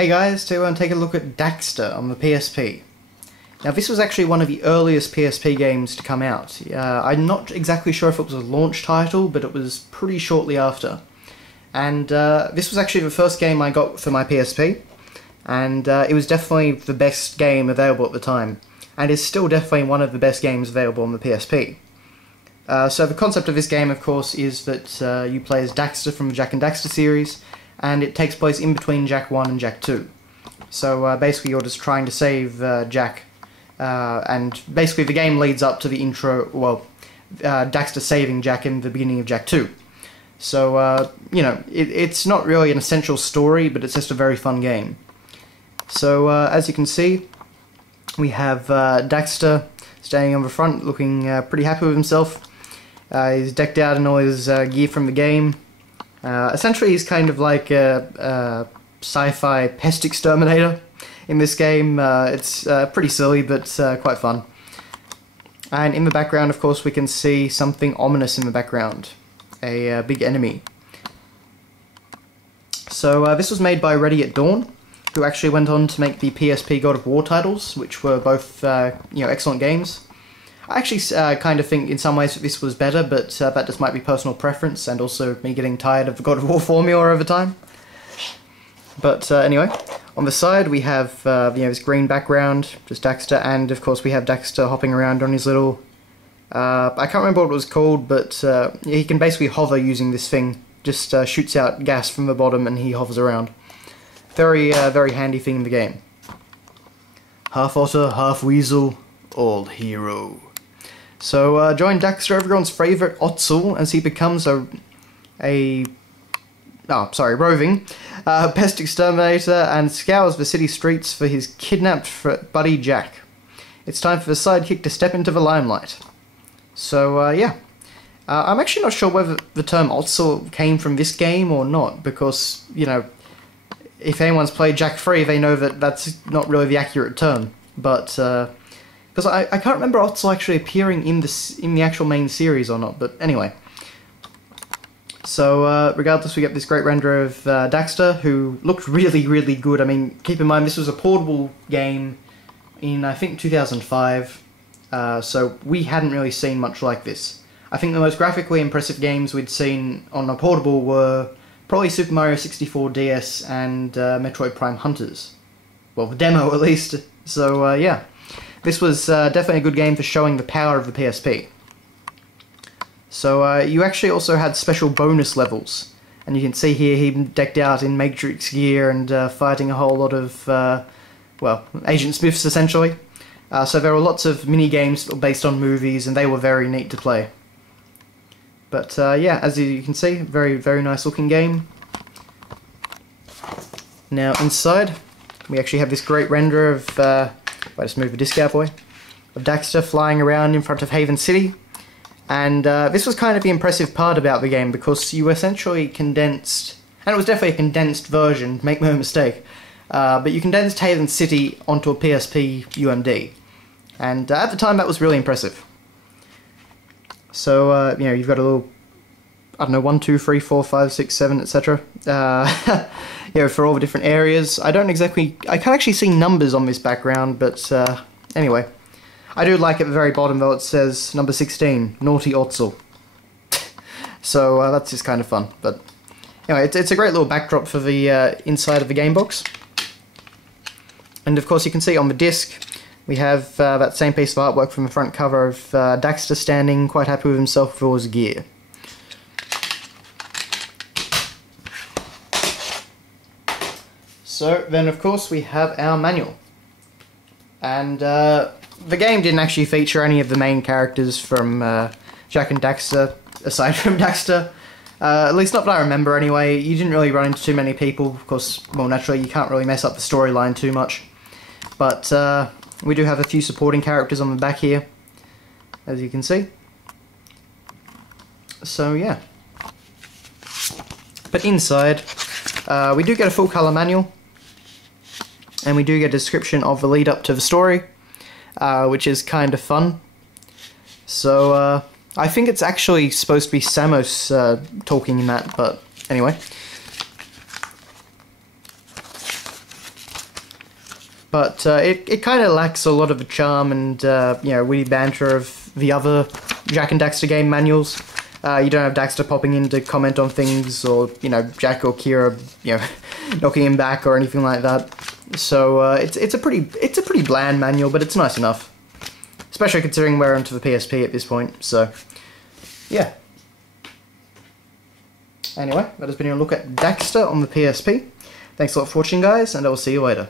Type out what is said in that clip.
Hey guys, today we're going to take a look at Daxter on the PSP. Now this was actually one of the earliest PSP games to come out. I'm not exactly sure if it was a launch title, but it was pretty shortly after. And this was actually the first game I got for my PSP, and it was definitely the best game available at the time, and is still definitely one of the best games available on the PSP. So the concept of this game, of course, is that you play as Daxter from the Jak and Daxter series, and it takes place in between Jak 1 and Jak 2. So basically you're just trying to save Jak, and basically the game leads up to the intro, well, Daxter saving Jak in the beginning of Jak 2. So, you know, it's not really an essential story, but it's just a very fun game. So, as you can see, we have Daxter standing on the front, looking pretty happy with himself. He's decked out in all his gear from the game. Essentially, he's kind of like a sci-fi pest exterminator in this game. It's pretty silly, but quite fun. And in the background, of course, we can see something ominous in the background. A big enemy. So this was made by Ready at Dawn, who actually went on to make the PSP God of War titles, which were both you know, excellent games. I actually kind of think in some ways that this was better, but that just might be personal preference, and also me getting tired of the God of War formula over time. But anyway, on the side we have you know, this green background, just Daxter, and of course we have Daxter hopping around on his little... I can't remember what it was called, but he can basically hover using this thing. Just shoots out gas from the bottom and he hovers around. Very, very handy thing in the game. Half otter, half weasel, all hero. So join Daxter, everyone's favourite Otzel, as he becomes roving pest exterminator and scours the city streets for his kidnapped buddy Jak. It's time for the sidekick to step into the limelight. So yeah, I'm actually not sure whether the term Otzel came from this game or not, because, you know, if anyone's played Jak 3, they know that that's not really the accurate term. But because I can't remember Otzel actually appearing in the actual main series or not. But anyway, so regardless, we get this great render of Daxter, who looked really, really good. I mean, keep in mind this was a portable game in, I think, 2005. So we hadn't really seen much like this. I think the most graphically impressive games we'd seen on a portable were probably Super Mario 64 DS and Metroid Prime Hunters. Well, the demo at least. So yeah, this was definitely a good game for showing the power of the PSP. So you actually also had special bonus levels, and you can see here him decked out in Matrix gear and fighting a whole lot of, well, Agent Smiths essentially. So there were lots of mini-games based on movies, and they were very neat to play. But yeah, as you can see, very, very nice looking game. Now inside, we actually have this great render of, if I just move the disc out, boy, of Daxter flying around in front of Haven City. And this was kind of the impressive part about the game, because you essentially condensed, and it was definitely a condensed version, make no mistake, but you condensed Haven City onto a PSP UMD. And at the time, that was really impressive. So, you know, you've got a little, I don't know, 1, 2, 3, 4, 5, 6, 7, etc. You know, for all the different areas. I can't actually see numbers on this background, but anyway. I do like at the very bottom, though, it says number 16, Naughty Otzel. So that's just kind of fun. But anyway, it's a great little backdrop for the inside of the game box. And of course, you can see on the disc, we have that same piece of artwork from the front cover of Daxter standing quite happy with himself with all his gear. So then, of course, we have our manual. And the game didn't actually feature any of the main characters from Jak and Daxter, aside from Daxter. At least not that I remember anyway. You didn't really run into too many people. Of course, well, naturally, you can't really mess up the storyline too much. But we do have a few supporting characters on the back here, as you can see. So yeah. But inside, we do get a full colour manual, and we do get a description of the lead up to the story, which is kind of fun. So I think it's actually supposed to be Samus talking in that, but anyway. but it kind of lacks a lot of the charm and witty banter of the other Jak and Daxter game manuals. You don't have Daxter popping in to comment on things, or Jak or Kira knocking him back or anything like that. So it's a pretty bland manual, but it's nice enough, especially considering we're onto the PSP at this point. So yeah. Anyway, that has been a look at Daxter on the PSP. Thanks a lot for watching, guys, and I will see you later.